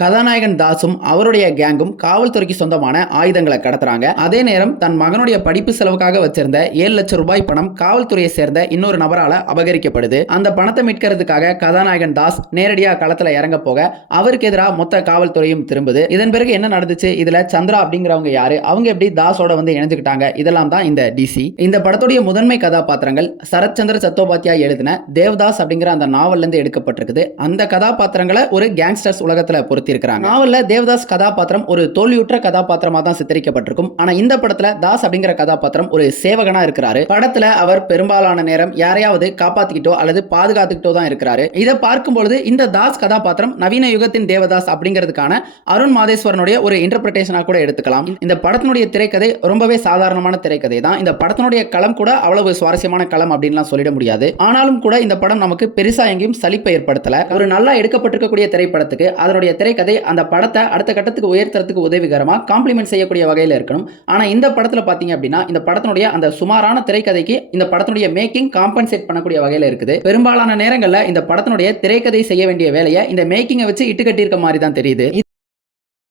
கதாநாயகன் தாஸும் அவருடைய கேங்கும் காவல்துறைக்கு சொந்தமான ஆயுதங்களை கடத்துறாங்க. அதே நேரம் தன் மகனுடைய படிப்பு செலவுக்காக வச்சிருந்த 7 லட்சம் ரூபாய் பணம் காவல்துறையை சேர்ந்த இன்னொரு நபரால அபகரிக்கப்படுது. அந்த பணத்தை மீட்கிறதுக்காக கதாநாயகன் தாஸ் நேரடியா களத்துல இறங்க போக அவருக்கு எதிராக மொத்த காவல்துறையும் திரும்புது. இதன் பிறகு என்ன நடந்துச்சு, இதுல சந்திரா அப்படிங்கிறவங்க யாரு, அவங்க எப்படி தாஸோட வந்து இணைஞ்சுக்கிட்டாங்க, இதெல்லாம் தான் இந்த டிசி. இந்த படத்துடைய முதன்மை கதாபாத்திரங்கள் சரத்சந்திர சட்டோபாத்யாய் எழுதின தேவதாஸ் அப்படிங்கிற அந்த நாவல்ல இருந்து எடுக்கப்பட்டிருக்குது. அந்த கதாபாத்திரங்களை ஒரு கேங்ஸ்டர்ஸ் உலகத்துல பொறுத்து நாவல்ல தேவதாஸ் கதாபாத்திரம் ஒரு தோல்வியுற்ற கதாபாத்திரமா தான் சித்தரிக்கப்பட்டிருக்கும். ஆனா இந்த படத்துல தாஸ் அப்படிங்கிற கதாபாத்திரம் ஒரு சேவகனா இருக்கிறாரு. படத்துல அவர் பெரும்பாலான நேரம் யாரையாவது காப்பாத்திக்கிட்டோ அல்லது பாதுகாத்துக்கிட்டோ தான் இருக்கிறாரு. இதை பார்க்கும்போது இந்த தாஸ் கதாபாத்திரம் நவீன யுகத்தின் தேவதாஸ் அப்படிங்கிறதுக்கான அருண் மாதேஸ்வரனுடைய ஒரு இன்டர்பிரேஷனா கூட எடுத்துக்கலாம். இந்த படத்தினுடைய திரைக்கதை ரொம்பவே சாதாரணமான திரைக்கதை தான். இந்த படத்தினுடைய களம் கூட அவ்வளவு சுவாரஸ்யமான களம் அப்படின்லாம் சொல்லிட முடியாது. ஆனாலும் கூட இந்த படம் நமக்கு பெருசா எங்கேயும் சலிப்பை ஏற்படுத்தல. ஒரு நல்லா எடுக்கப்பட்டிருக்கக்கூடிய திரைப்படத்துக்கு அதனுடைய திரைக்கதை அந்த படத்தை அடுத்த கட்டத்துக்கு உயர்த்துறதுக்கு உதவிகரமா காம்ப்ளிமெண்ட் செய்யக்கூடிய வகையில் இருக்கணும். ஆனா இந்த படத்துல பாத்தீங்க அப்படின்னா இந்த படத்தினுடைய அந்த சுமாரான திரைக்கதைக்கு இந்த படத்தினுடைய மேக்கிங் காம்பன்சேட் பண்ணக்கூடிய வகையில் இருக்குது. பெரும்பாலான நேரங்கள்ல இந்த படத்தினுடைய திரைக்கதை செய்ய வேண்டிய வேலையை இந்த மேக்கிங்கை வச்சு இட்டு கட்டி இருக்க மாதிரி தான் தெரியுது.